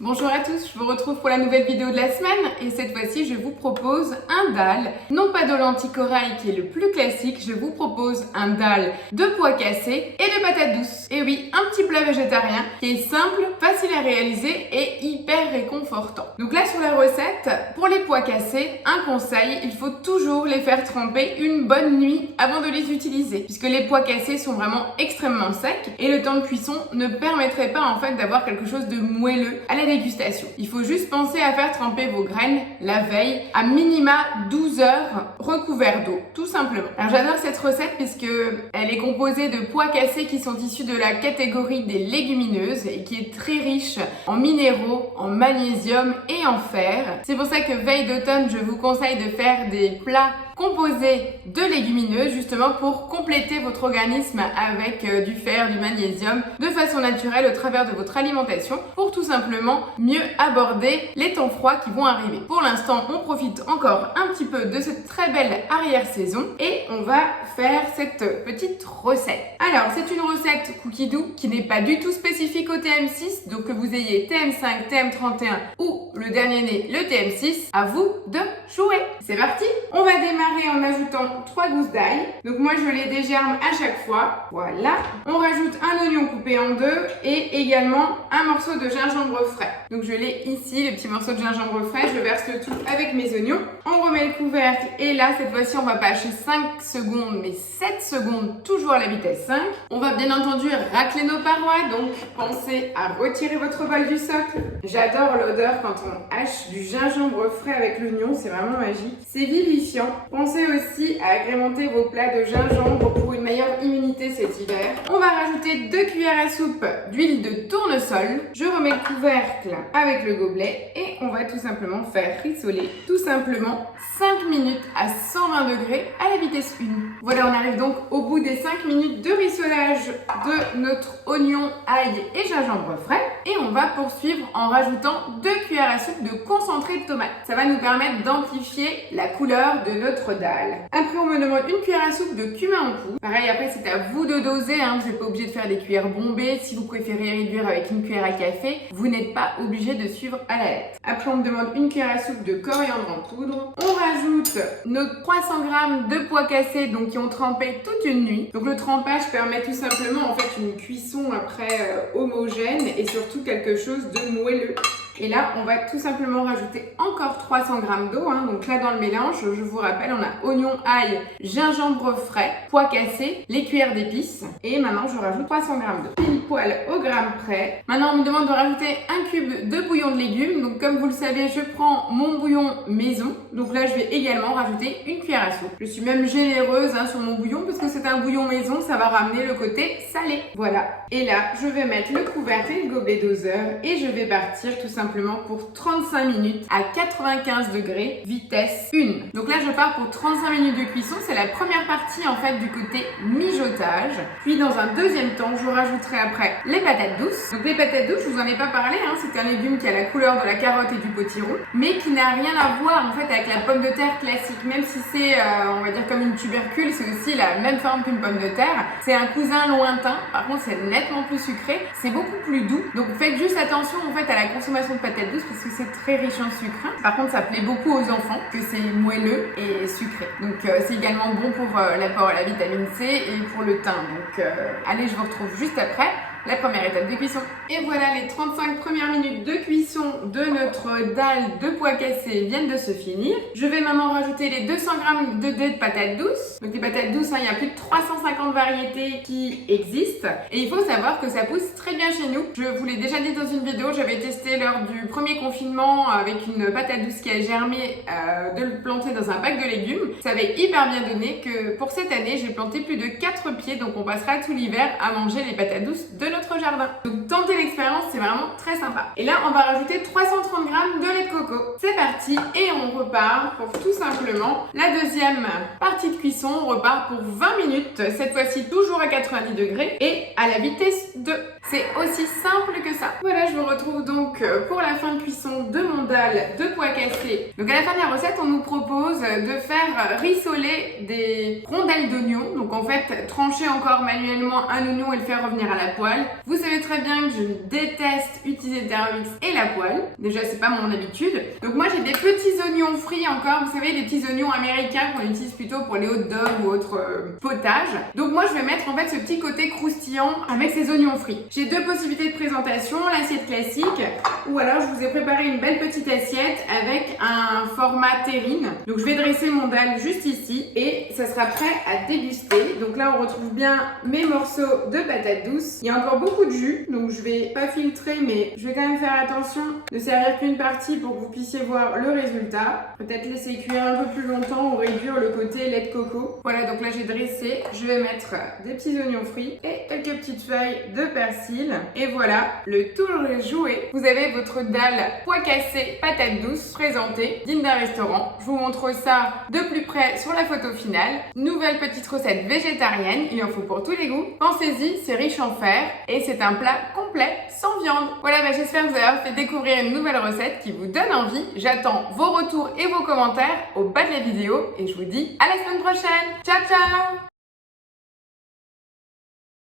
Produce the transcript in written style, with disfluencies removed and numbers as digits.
Bonjour à tous, je vous retrouve pour la nouvelle vidéo de la semaine et cette fois-ci je vous propose un dal, non pas de lentilles corail qui est le plus classique, je vous propose un dal de pois cassés et de patates douces. Et oui, un petit plat végétarien qui est simple, facile à réaliser et hyper réconfortant. Donc là sur la recette, pour les pois cassés, un conseil, il faut toujours les faire tremper une bonne nuit avant de les utiliser puisque les pois cassés sont vraiment extrêmement secs et le temps de cuisson ne permettrait pas en fait d'avoir quelque chose de moelleux à la dégustation. Il faut juste penser à faire tremper vos graines la veille à minima 12 heures recouverts d'eau, tout simplement. Alors j'adore cette recette puisque elle est composée de pois cassés qui sont issus de la catégorie des légumineuses et qui est très riche en minéraux, en magnésium et en fer. C'est pour ça que veille d'automne, je vous conseille de faire des plats composés de légumineuses justement pour compléter votre organisme avec du fer, du magnésium de façon naturelle au travers de votre alimentation pour tout simplement mieux aborder les temps froids qui vont arriver. Pour l'instant, on profite encore un petit peu de cette très belle arrière-saison et on va faire cette petite recette. Alors, c'est une recette cookie dough qui n'est pas du tout spécifique au TM6, donc que vous ayez TM5, TM31 ou le dernier né, le TM6, à vous de jouer. C'est parti! On va démarrer en ajoutant 3 gousses d'ail. Donc moi je les dégerme à chaque fois. Voilà. On rajoute un oignon coupé en deux et également un morceau de gingembre frais. Donc je l'ai ici, le petit morceau de gingembre frais. Je verse le tout avec mes oignons. On remet le couvercle et là cette fois-ci on va pas hacher 5 secondes mais 7 secondes toujours à la vitesse 5. On va bien entendu racler nos parois, donc pensez à retirer votre bol du socle. J'adore l'odeur quand on hache du gingembre frais avec l'oignon, c'est vraiment magique. C'est vivifiant. Pensez aussi à agrémenter vos plats de gingembre pour une meilleure immunité cet hiver. On va rajouter 2 cuillères à soupe d'huile de tournesol. Je remets le couvercle avec le gobelet et on va tout simplement faire rissoler tout simplement 5 minutes à 120 degrés à la vitesse 1. Voilà, on arrive donc au bout des 5 minutes de rissolage de notre oignon, ail et gingembre frais et on va poursuivre en rajoutant 2 cuillères à soupe de concentré de tomate. Ça va nous permettre d'amplifier la couleur de notre dalle. Après, on me demande 1 cuillère à soupe de cumin en poudre. Pareil, après, c'est à vous de doser, hein. Vous n'êtes pas obligé de faire des cuillères bombées. Si vous préférez réduire avec 1 cuillère à café, vous n'êtes pas obligé de suivre à la lettre. Après, on me demande 1 cuillère à soupe de coriandre en poudre. On rajoute nos 300 g de pois cassés, donc qui ont trempé toute une nuit. Donc le trempage permet tout simplement en fait une cuisson après homogène et surtout quelque chose de moelleux. Et là, on va tout simplement rajouter encore 300 g d'eau. Donc là, dans le mélange, je vous rappelle, on a oignon, ail, gingembre frais, pois cassés, les cuillères d'épices. Et maintenant, je rajoute 300 g d'eau. Pile poil au gramme près. Maintenant, on me demande de rajouter un cube de bouillon de légumes. Donc comme vous le savez, je prends mon bouillon maison. Donc là, je vais également rajouter 1 cuillère à soupe. Je suis même généreuse sur mon bouillon parce que c'est un bouillon maison, ça va ramener le côté salé. Voilà. Et là, je vais mettre le couvercle et le gobelet doseur et je vais partir tout simplement pour 35 minutes à 95 degrés, vitesse 1. Donc là, je pars pour 35 minutes de cuisson. C'est la première partie en fait du côté mijotage. Puis dans un deuxième temps, je rajouterai après les patates douces. Donc les patates douces, je vous en ai pas parlé, c'est un légume qui a la couleur de la carotte et du potiron, mais qui n'a rien à voir en fait avec la pomme de terre classique. Même si c'est, on va dire comme une tubercule, c'est aussi la même forme qu'une pomme de terre. C'est un cousin lointain. Par contre, c'est nettement plus sucré. C'est beaucoup plus doux. Donc faites juste attention en fait à la consommation de patates douces parce que c'est très riche en sucre. Par contre, ça plaît beaucoup aux enfants que c'est moelleux et sucré. Donc c'est également bon pour l'apport à la vitamine C et pour le teint. Donc allez, je vous retrouve juste après la première étape de cuisson. Et voilà, les 35 premières minutes de cuisson de notre dalle de pois cassés viennent de se finir. Je vais maintenant rajouter les 200 g de patates douces. Donc les patates douces, il y a plus de 350 variétés qui existent. Et il faut savoir que ça pousse très bien chez nous. Je vous l'ai déjà dit dans une vidéo, j'avais testé lors du premier confinement avec une patate douce qui a germé de le planter dans un bac de légumes. Ça avait hyper bien donné que pour cette année, j'ai planté plus de 4 pieds. Donc on passera tout l'hiver à manger les patates douces de notre jardin. Donc tentez l'expérience, c'est vraiment très sympa. Et là, on va rajouter 330 g de lait de coco. C'est parti et on repart pour tout simplement la deuxième partie de cuisson. On repart pour 20 minutes, cette fois-ci toujours à 90 degrés et à la vitesse 2. C'est aussi simple que ça. Voilà, je vous retrouve donc pour la fin de cuisson de mon dalle de pois cassés. Donc à la fin de la recette, on nous propose de faire rissoler des rondelles d'oignons. Donc en fait, trancher encore manuellement un oignon et le faire revenir à la poêle. Vous savez très bien que je déteste utiliser le Thermomix et la poêle. Déjà, c'est pas mon habitude. Donc moi, j'ai des petits oignons frits encore. Vous savez, les petits oignons américains qu'on utilise plutôt pour les hot dogs ou autres potages. Donc moi, je vais mettre en fait ce petit côté croustillant avec ces oignons frits. J'ai deux possibilités de présentation, l'assiette classique ou alors je vous ai préparé une belle petite assiette avec un format terrine. Donc je vais dresser mon dalle juste ici et ça sera prêt à déguster. Donc là on retrouve bien mes morceaux de patates douces. Il y a encore beaucoup de jus, donc je vais pas filtrer mais je vais quand même faire attention de servir qu'une partie pour que vous puissiez voir le résultat. Peut-être laisser cuire un peu plus longtemps ou réduire le côté lait de coco. Voilà, donc là j'ai dressé, je vais mettre des petits oignons frits et quelques petites feuilles de persil. Et voilà, le tour est joué. Vous avez votre dalle pois cassés patates douces présentée, digne d'un restaurant. Je vous montre ça de plus près sur la photo finale. Nouvelle petite recette végétarienne, il en faut pour tous les goûts. Pensez-y, c'est riche en fer et c'est un plat complet sans viande. Voilà, j'espère que vous avez fait découvrir une nouvelle recette qui vous donne envie. J'attends vos retours et vos commentaires au bas de la vidéo et je vous dis à la semaine prochaine. Ciao ciao!